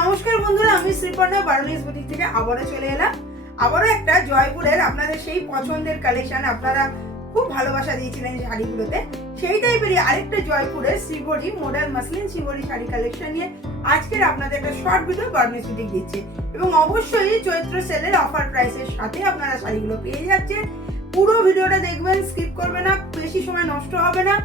নমস্কার বন্ধুরা, আমি শ্রীপর্ণা বারুনিস বুটিক থেকে আবারও চলে এলাম। আবারও একটা জয়পুরের আপনাদের সেই পছন্দের কালেকশন, আপনারা খুব ভালোবাসা দিয়েছিলেন শাড়িগুলোতে, সেই টাইপেরই আরেকটা জয়পুরের শিবরি মডার্ন মাসলিন শিবরি শাড়ি কালেকশন নিয়ে আজকের আপনাদের একটা শর্ট ভিডিও বারুনিস বুটিক দিচ্ছে। এবং অবশ্যই চৈত্র সেলের অফার প্রাইসের সাথে আপনারা শাড়িগুলো পেয়ে যাচ্ছেন। পুরো ভিডিওটা দেখবেন, স্কিপ করবে না, বেশি সময় নষ্ট হবে না।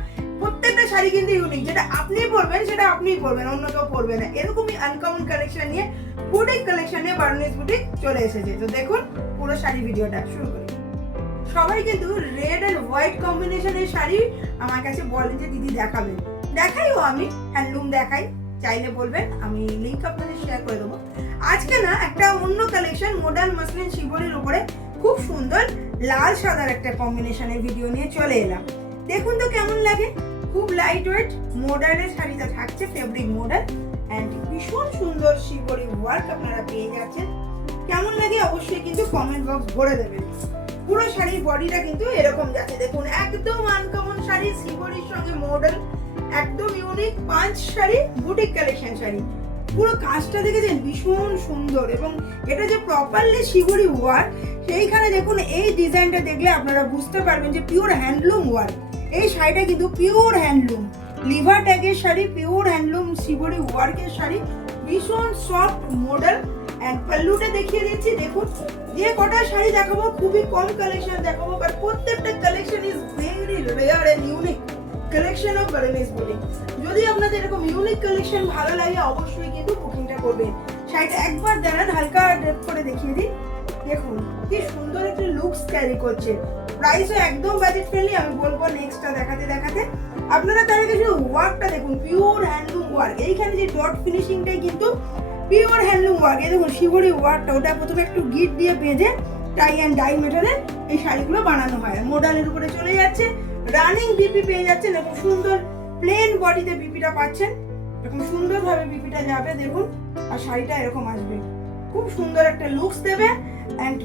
প্রত্যেকটা শাড়ি কিন্তু ইউনিক, যেটা আপনি পরবেন সেটা আপনিই পরবেন, অন্য কেউ পরবে না। এরকমই আনকমন কালেকশন নিয়ে বুটিক কালেকশন নিয়ে বারুনিস বুটিক চলে এসেছে। তো দেখুন পুরো শাড়ি ভিডিওটা শুরু করি। সবাই কিন্তু রেড এন্ড হোয়াইট কম্বিনেশনের শাড়ি আমার কাছে বলেন যে দিদি দেখাবেন, দেখাইও আমি, হ্যান্ডলুম দেখাই, চাইলে বলবেন, আমি লিংক আপনাদের শেয়ার করে দেবো। আজকে না একটা অন্য কালেকশন মডার্ন মাসলিন শিবরির উপরে খুব সুন্দর লাল সাদার একটা কম্বিনেশনের ভিডিও নিয়ে চলে এলাম। দেখুন তো কেমন লাগে, খুব লাইট ওয়েট মডার্নের শাড়িটা থাকছে, ফেব্রিক মডার্ন এন্ড ভীষণ সুন্দর শিবরি ওয়ার্ক আপনারা পেয়ে যাচ্ছেন। কেমন লাগে অবশ্যই কিন্তু কমেন্ট বক্স ভরে দেবেন। পুরো শাড়ির বডিটা কিন্তু এরকম যাচ্ছে, দেখুন একদম আনকমন শাড়ি, শিবরির সঙ্গে মডেল, একদম ইউনিক পাঁচ শাড়ি, বুটিক কালেকশন শাড়ি। পুরো কাজটা দেখেছেন ভীষণ সুন্দর, এবং এটা যে প্রপারলি শিবরি ওয়ার্ক, সেইখানে দেখুন এই ডিজাইনটা দেখলে আপনারা বুঝতে পারবেন যে পিওর হ্যান্ডলুম ওয়ার্ক। এই শাড়িটা কিন্তু পিওর হ্যান্ডলুম, লিভার ট্যাগের শাড়ি, পিওর হ্যান্ডলুম শিবরি ওয়ার্কের শাড়ি, ভীষণ সফট মডেল। এন্ড পাল্লুটা দেখিয়ে দিচ্ছি, দেখুন যে কটা শাড়ি দেখাবো খুবই কম কালেকশন দেখাবো, বাট প্রত্যেকটা collection is very rare and unique collection of Baruni's boutique. যদি আপনাদের এরকম ইউনিক কালেকশন ভালো লাগে অবশ্যই কিন্তু বুকিংটা করবেন। শাড়িটা একবার দাঁড়ান, হালকা ড্রেপ করে দেখিয়ে দিই, দেখুন কি সুন্দর একটা লুকস ক্যারি করছে। প্রাইসও একদম বাজেট ফ্রেন্ডলি। আমি বলবো নেক্সটটা দেখাতে দেখাতে আপনারা তার আগে শুধু ওয়ার্কটা দেখুন, পিওর হ্যান্ডলুম ওয়ার্ক। এইখানে যে ডট ফিনিশিংটাই কিন্তু পিওর হ্যান্ডলুম ওয়ার্ক। এই দেখুন শিবরি ওয়ার্কটা, ওটা প্রথমে একটু গিট দিয়ে বেঁধে টাই অ্যান্ড ডাই মেটালের এই শাড়িগুলো বানানো হয়। মডেলের উপরে চলে যাচ্ছে, রানিং বিপি পেয়ে যাচ্ছেন, এরকম সুন্দর প্লেন বডিতে বিপিটা পাচ্ছেন, এরকম সুন্দরভাবে বিপিটা যাবে দেখুন, আর শাড়িটা এরকম আসবে, খুব সুন্দর একটা লুকস দেবে। এন্ড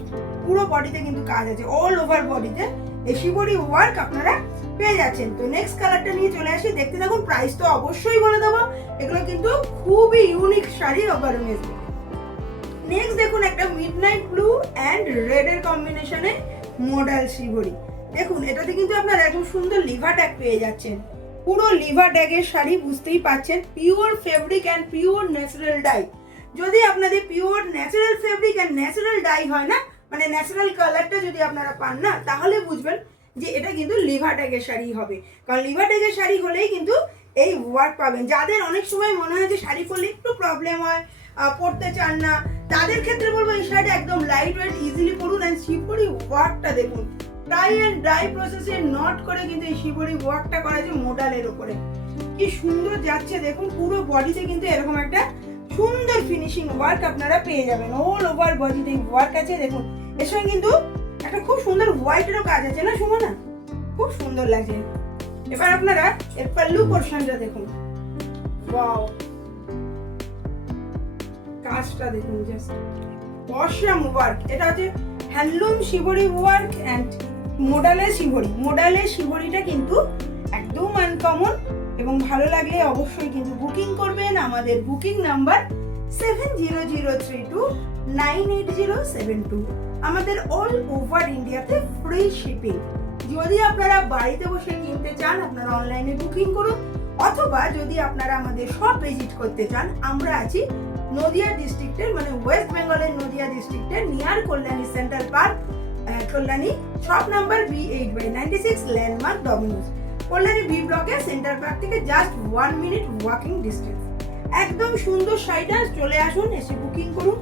পুরো বডিতে কিন্তু কাজ আছে, অল ওভার বডিতে এই শিবরি ওয়ার্ক আপনারা পেয়ে যাচ্ছেন। তো নেক্সট কালারটা নিয়ে চলে আসি, দেখতে থাকুন। প্রাইস তো অবশ্যই বলে দেবো, এগুলো কিন্তু খুবই ইউনিক শাড়ি বারুনিস বুটিক। নেক্সট দেখুন একটা মিডনাইট ব্লু এন্ড রেড এর কম্বিনেশনে মডেল শিবরি। দেখুন এটাতে কিন্তু আপনারা একদম সুন্দর লিভার ট্যাগ পেয়ে যাচ্ছেন, পুরো লিভার ট্যাগের শাড়ি, বুঝতেই পাচ্ছেন pure fabric and pure natural dye. যদি আপনাদের pure natural fabric and natural dye হয় না, মানে ন্যাচারাল কালারটা যদি আপনারা পান না, তাহলে বুঝবেন যে এটা কিন্তু লিভার ট্যাগের শাড়ি হবে। কারণ লিভার ট্যাগের শাড়ি হলেই কিন্তু এই ওয়ার্ক পাবেন। যাদের অনেক সময় মনে হয় যে শাড়ি পরলে একটু প্রবলেম হয়, পরতে চান না, তাদের ক্ষেত্রে বলবো এই শাড়িটা একদম লাইট ওয়েট, ইজিলি পরুন। এন্ড শিবরি ওয়ার্কটা দেখুন, টাই এন্ড ডাই প্রসেসে নট করে কিন্তু এই শিবরি ওয়ার্কটা করা আছে মডেলের উপরে, কি সুন্দর যাচ্ছে দেখুন। পুরো বডিতে কিন্তু এরকম একটা সুন্দর ফিনিশিং ওয়ার্ক আপনারা পেয়ে যাবেন, অল ওভার বডিতে ওয়ার্ক আছে দেখুন। এর সঙ্গে কিন্তু একটা খুব সুন্দর হোয়াইটেরও কাজ আছে না সুমনা, খুব সুন্দর লাগছে। এবার আপনারা এর পাল্লু পোরশনটা দেখুন, ওয়াও, কাজটা দেখুন, জাস্ট অসাম ওয়ার্ক। এটা হচ্ছে হ্যান্ডলুম শিবরি ওয়ার্ক এন্ড মডেলের শিবরি। মডেলের শিবরিটা কিন্তু একদম আনকমন, এবং ভালো লাগলে অবশ্যই কিন্তু বুকিং করবেন। আমাদের বুকিং নাম্বার 7003298072। আমাদের অল ওভার ইন্ডিয়াতে ফ্রি শিপিং। যদি আপনারা বাড়িতে বসে কিনতে চান আপনারা অনলাইনে বুকিং করুন, অথবা যদি আপনারা আমাদের শপ ভিজিট করতে চান, আমরা আছি নদিয়া ডিস্ট্রিক্টের, মানে ওয়েস্ট বেঙ্গলের নদিয়া ডিস্ট্রিক্টের near Kalyani central park, Kalyani, shop number B8/96, landmark Domino's, Kalyani B ব্লকে, সেন্ট্রাল পার্ক থেকে জাস্ট 1 মিনিট ওয়াকিং ডিস্টেন্স। একদম সুন্দর শাড়িটা, চলে আসুন, এসে বুকিং করুন।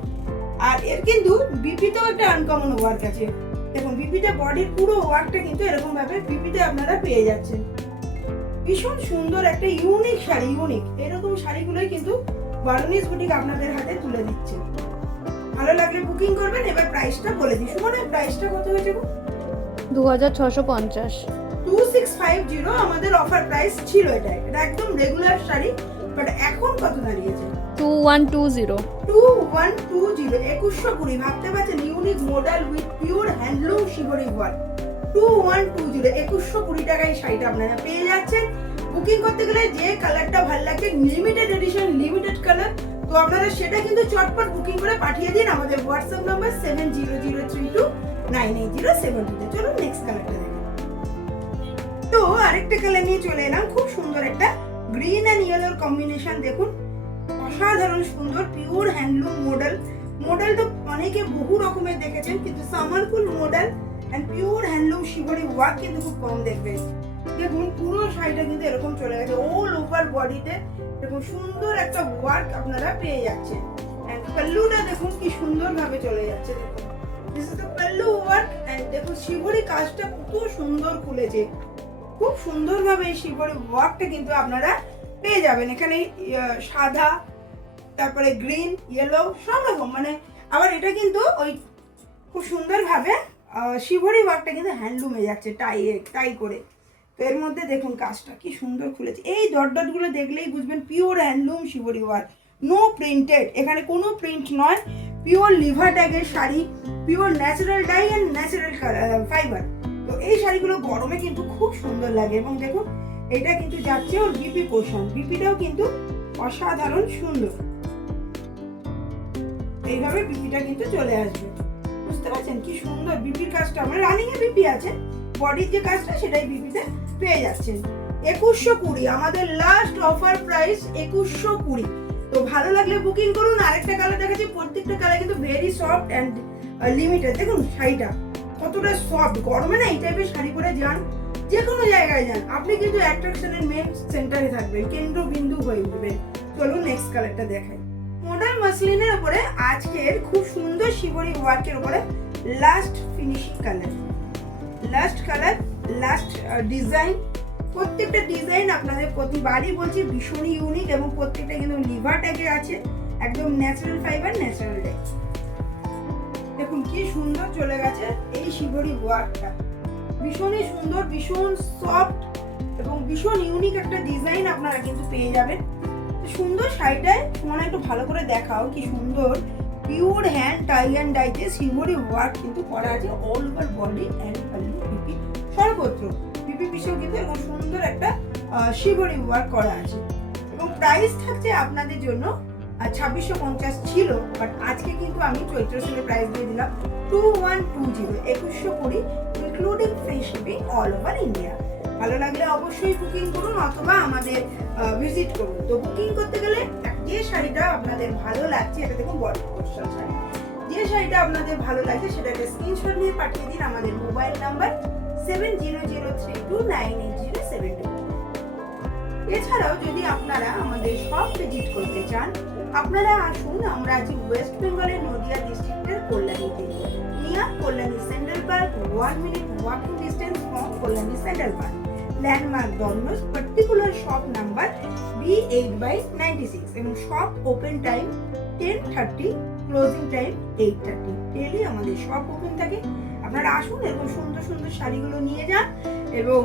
আর এর কিন্তু বিপিতেও একটা আনকমন ওয়ার্ক আছে, দেখুন বিপিতে বডির পুরো ওয়ার্কটা কিন্তু এরকম ভাবে বিপিতে আপনারা পেয়ে যাচ্ছেন। ভীষণ সুন্দর একটা ইউনিক শাড়ি, ইউনিক এরকম শাড়িগুলোই কিন্তু বারুনিস বুটিক আপনাদের হাতে তুলে দিচ্ছে। ভালো লাগলে বুকিং করবেন। এবার প্রাইসটা বলে দিই, সুমন প্রাইসটা কত হয়েছে গো? 2650। 2650 আমাদের অফার প্রাইস ছিল। এটা একদম রেগুলার শাড়ি, বাট এখন কত দাঁড়িয়েছে? 2120। 2120 ভাবতে পারছেন, unique model with pure handloom shibori work. 2120 2120 টাকায় শাড়িটা আপনারা পেয়ে যাচ্ছেন। বুকিং করতে গেলে যে কালারটা ভালো লাগছে, লিমিটেড এডিশন, লিমিটেড কালার, তো আপনারা সেটা কিন্তু চটপট বুকিং করে পাঠিয়ে দিন আমাদের হোয়াটসঅ্যাপ নাম্বার 7003298072 চলুন নেক্সট কালারটা দেখুন। তো আরেকটা কালার নিয়ে চলে এলাম, খুব সুন্দর একটা গ্রিন অ্যান্ড ইয়েলোর কম্বিনেশন। দেখুন অসাধারণ সুন্দর পিওর হ্যান্ডলুম মডেল। মডেল তো অনেকে বহু রকমের দেখেছেন, কিন্তু summer cool model and pure handloom shibori work কিন্তু খুব কম দেখবেন। দেখুন পুরো শাড়িটা কিন্তু এরকম চলে গেছে, অল ওভার বডিতে এরকম সুন্দর একটা ওয়ার্ক আপনারা পেয়ে যাচ্ছেন। এন্ড পাল্লুটা দেখুন কি সুন্দর ভাবে চলে যাচ্ছে। দেখুন this is the pallu work. And দেখুন শিবরি কাজটা কত সুন্দর খুলেছে, খুব সুন্দর ভাবে এই শিবরি ওয়ার্কটা কিন্তু আপনারা পেয়ে যাবেন। এখানে সাদা, তারপরে গ্রিন, ইয়েলো সব রকম, মানে আবার এটা কিন্তু ওই খুব সুন্দর ভাবে শিবরি ওয়ার্কটা কিন্তু হ্যান্ডলুমে যাচ্ছে টাই করে। তো এর মধ্যে দেখুন কাজটা কি সুন্দর খুলেছে। এই ডট গুলো দেখলেই বুঝবেন pure handloom shibori work, no printed, এখানে কোনো প্রিন্ট নয়, পিওর লিভার ট্যাগের sari, pure natural dye and natural fibre. তো এই শাড়িগুলো গরমে কিন্তু খুব সুন্দর লাগে। এবং দেখুন এটা কিন্তু যাচ্ছে ওর বিপি পোর্শন, বিপিটাও কিন্তু অসাধারণ সুন্দর। এইভাবে বিপিটা কিন্তু চলে আসবে, বুঝতে পারছেন কি সুন্দর বিপির কাজটা। আমার রানিং এ বিপি আছে, বডির যে কাজটা সেটাই বিপিতে পেয়ে যাচ্ছেন। 2120 আমাদের লাস্ট অফার প্রাইস 2120। তো ভালো লাগলে বুকিং করুন। আরেকটা কালার দেখাচ্ছি, প্রত্যেকটা কালার কিন্তু ভেরি সফট অ্যান্ড লিমিটেড। দেখুন শাড়িটা কতটা সফট, গরমে না এই টাইপের শাড়ি পরে যান, যে কোনো জায়গায় যান, আপনি কিন্তু অ্যাট্রাকশনের মেন সেন্টারে থাকবেন, কেন্দ্রবিন্দু হয়ে উঠবেন। চলুন নেক্সট কালারটা দেখাই। মডার্ন মাসলিনের উপরে আজকের খুব সুন্দর শিবরি ওয়ার্কের উপরে last finishing colour, last design. প্রত্যেকটা ডিজাইন আপনাদের প্রতিবারই বলছি ভীষণই ইউনিক, এবং প্রত্যেকটা কিন্তু লিভার ট্যাগে আছে, একদম ন্যাচারাল ফাইবার, ন্যাচারাল ডাই। দেখুন কি সুন্দর চলে গেছে এই শিবরি ওয়ার্কটা, ভীষণই সুন্দর, ভীষণ সফট এবং ভীষণ ইউনিক একটা ডিজাইন আপনারা কিন্তু পেয়ে যাবেন। সুন্দর শাড়িটায় তোমার একটু ভালো করে দেখাও কি সুন্দর পিওর হ্যান্ড টাই অ্যান্ড ডাইতে শিবরি ওয়ার্ক কিন্তু করা আছে all over body and pallu পিপি সর্বত্র। পিপি পিছেও কিন্তু এরকম সুন্দর একটা শিবরি ওয়ার্ক করা আছে। এবং প্রাইস থাকছে আপনাদের জন্য 2650 ছিল, বাট আজকে কিন্তু আমি চৈত্র সেলের প্রাইস দিয়ে দিলাম 2120, 2120 including free shipping all over India. ভালো লাগলে অবশ্যই বুকিং করুন অথবা আমাদের ভিজিট করুন। তো বুকিং করতে গেলে যে শাড়িটা আপনাদের ভালো লাগছে, এটা দেখুন বডি পোর্শন শাড়ি, যে শাড়িটা আপনাদের ভালো লাগছে সেটাকে স্ক্রিনশট নিয়ে পাঠিয়ে দিন আমাদের মোবাইল নাম্বার 7003298072। এছাড়াও যদি আপনারা আমাদের শপ ভিজিট করতে চান, আপনারা আসুন। আমরা আছি ওয়েস্ট বেঙ্গলের নদিয়া ডিস্ট্রিক্টের কল্যাণীতে, near Kalyani central park, 1 minute walking distance from Kalyani central park. Landmark Domino's, particular shop number B8/96, এবং shop open time 10:30, closing time 8:30। Daily আমাদের শপ ওপেন থাকে। আপনারা আসুন, এরকম সুন্দর সুন্দর শাড়িগুলো নিয়ে যান, এবং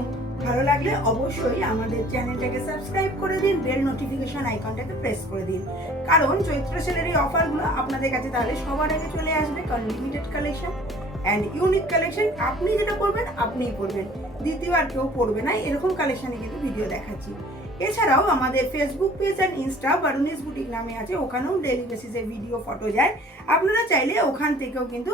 ভালো লাগলে অবশ্যই আমাদের চ্যানেলটাকে সাবস্ক্রাইব করে দিন, বেল নোটিফিকেশন আইকনটাকে প্রেস করে দিন, কারণ চৈত্র সেলের এই অফারগুলো আপনাদের কাছে তাহলে সবার আগে চলে আসবে। কারণ limited collection and unique collection, আপনি যেটা পরবেন আপনিই পরবেন, দ্বিতীয়বার কেউ পরবে না, এরকম কালেকশনে কিন্তু ভিডিও দেখাচ্ছি। এছাড়াও আমাদের Facebook page and Insta Baruni's boutique নামে আছে, ওখানেও ডেইলি বেসিসে ভিডিও ফটো যায়। আপনারা চাইলে ওখান থেকেও কিন্তু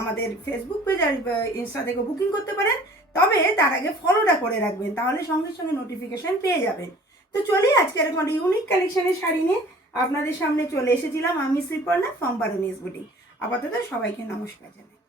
আমাদের ফেসবুক পেজ আর ইনস্টা থেকেও বুকিং করতে পারেন। তবে তার আগে ফলোটা করে রাখবেন, তাহলে সঙ্গে সঙ্গে নোটিফিকেশন পেয়ে যাবেন। তো চলি আজকে এরকম একটা ইউনিক কালেকশনের শাড়ি নিয়ে আপনাদের সামনে চলে এসেছিলাম আমি শ্রীপর্ণা ফ্রম বারুনিস বুটিক। আপাতত সবাইকে নমস্কার জানাই।